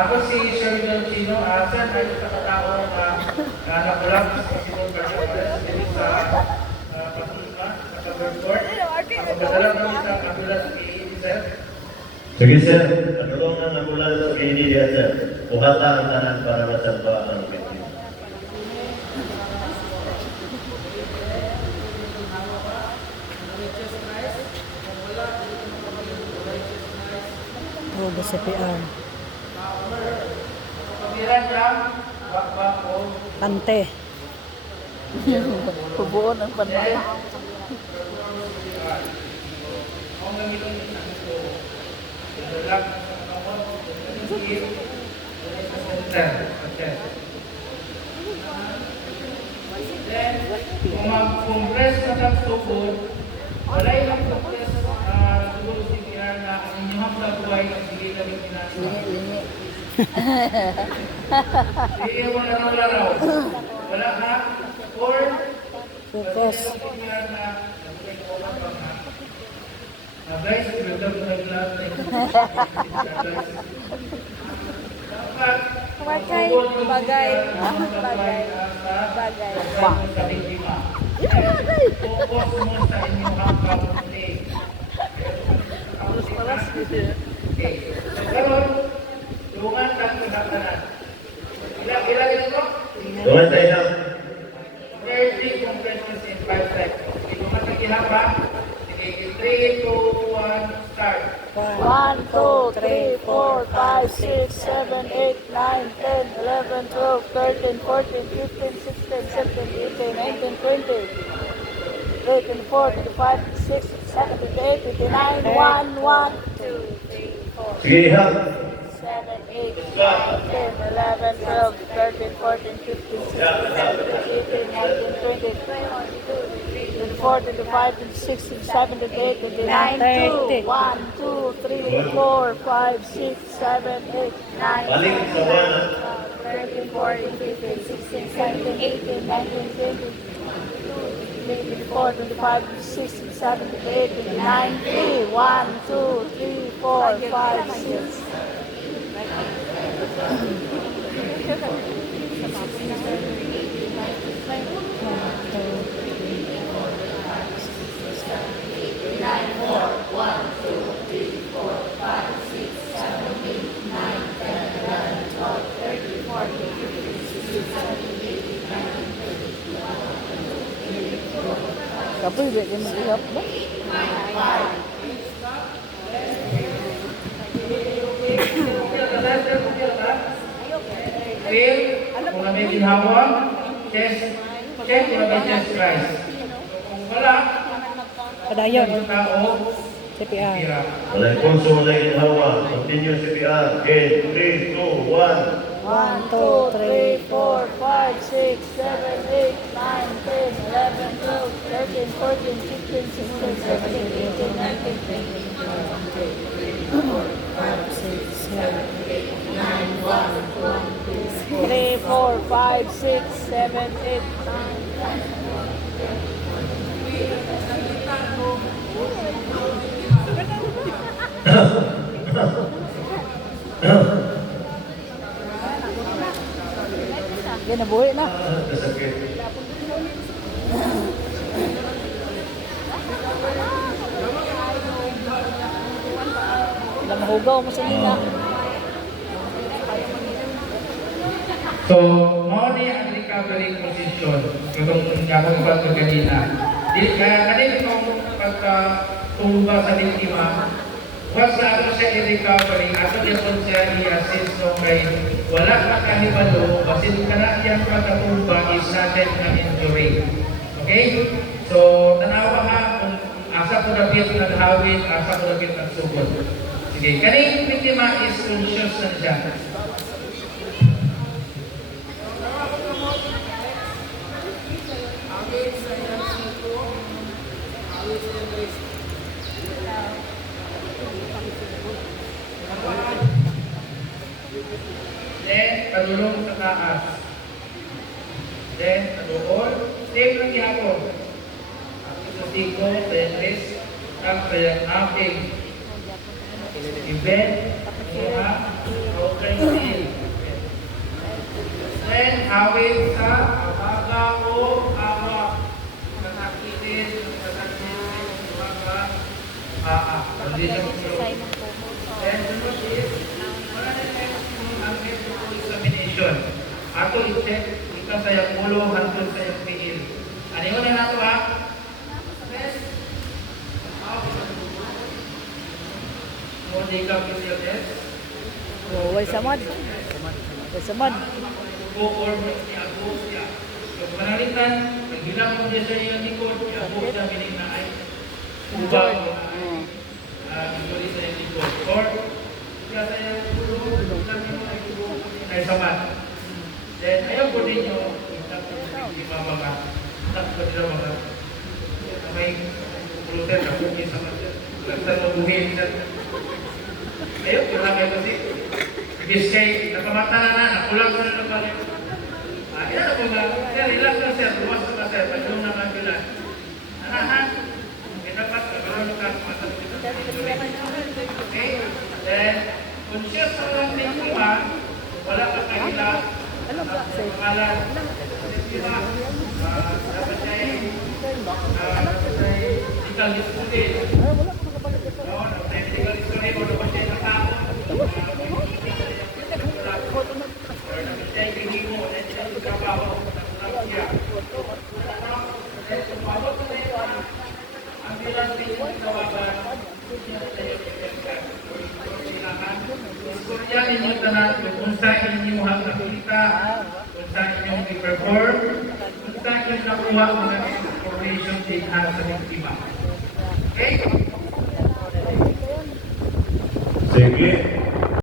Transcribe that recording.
Ako si Sheridan Chino, sir, ay sa katao na nakulap sa Simon Barcelona sa Pasulma, sa Covered Court. Ang magdala kami sa kagulat kay sir. Sige sir, patulungan ang ulan sa Pilipinas sir. Buhata ang tanan para masalba ang Pilipinas. Robo CPR. Pamiran lang, bakba o Pante. Pubuon ang pante. ang gamitin ng ito. Lang, then, kung mag-compress na tagtupod, wala ilang compress siguro CPR na ang inyong nagbuhay ang sige kami pinasa. Sige, wala na wala raw. Wala ha? Or, Focus. CPR na nabuhay ko lang ba ha? Guys, ganda ko nag-love na Bagay, bagay, bagay, bagay. Focus mo sa inyong hanggang. Okay. So, karon, tulungan lang sa hakanan. Ilang ito? Tuwan tayo na. 30 compressions in 5 seconds. Tulungan sa gihapa. Sige, 3, 2, 1, start. 1, 2, 3, 4, 5, 6, 7, 8, 9, 10, 11, 12, 13, 14, 15, 16, 17, 18, 19, 20, 24, 25, 26, 27, 28, 29, 1, 1, 2, 3, 4, Sige ha. 7, 8, 9, 10, 11, 12, 13, 14, 15, 16, 17, 18, 19, 20, 21, 24, 25, 26, 27, 28, 29, 2, 1, 2, 3, 4, 5, 6, 7, 8, 9, Balik sa 13, 14, 15, 16, 17, 18, 19, 20, 24, 25, 26, 27, 28, 29, 3, 1, 2, 3, 4, 5, 6. Kapoy, di mo ihap ba? Feel, kung may ginhawa, chest, check kung may chest rise. Kung wala, Padayon. yung tao, CPR. hirap. Walay pulso, walay hawa. Continue CPR. Okay, 3, 2, 1. 1, 2, 3, 4, 5, 6, 7, 8, 9, 10, 11, 12, 13, 14, 15, 16, 17, 18, 19, 20. 3, 4, 5, 6, 7, 8, 9, 10. Ginabuhi na. Nasakit. Ilang mahugaw mo sa nila. So, mo ni ang recovery position, itong akong pagkaganina. Kaya kanina itong pagkatumba sa biktima, was na ako siya i-recovery, ako din po siya i-assist no kay wala ka kahibalo, basin ka na iyang pagkatumba is sudden na injury. Okay? So, tanawa ka kung asa ko na bit naghawin, asa ko na bit nagsugod. Sige, kaning biktima is conscious na siya. Then, padulong sa taas. Then, paduol. Same lang gihapon. Sa siko, then wrist, ang kayang aping. Event, Ha? Okay. Then, awit sa abaga o awak. Kasakitin, umaga, Kapag nag-exercise ng pomo. Then, sunod is, wala na tayo ang medical examination. Ato i-check, ito sa yung ulo, hantod sa yung piil. Ano yun na nato ha? Test. Body capital test. Oh, way samad. Way samad. Or ni Agos siya. So, panalitan, pagbilang mo din sa iyong likod, Agos siya minig na ay ubang tuloy sa iyong likod. Or, siya sa iyong ulo, lang yung ay ulo, ay samad. Then, ayaw po ninyo, hindi mabaga. Takot nila mga may pulutan na buhay sa mga sa buhay sa ayaw po na kayo kasi biskay, nakamata na, nakulang ko na ng balik. Yan ako nga, sir, relax na sir, luwas na sir, pagyung na magbilan. Anahan, dapat kagawin ka okay? Then, conscious sa mga tingkima, wala ka kahila, pangalan, tingkima, dapat siya medical history. Medical history, o dapat siya nakakot. Istorya ninyo tanan kung sa inyong nakita, kung sa inyong i-perform, kung sa inyong nakuha mga information din sa biktima. Okay? Sige.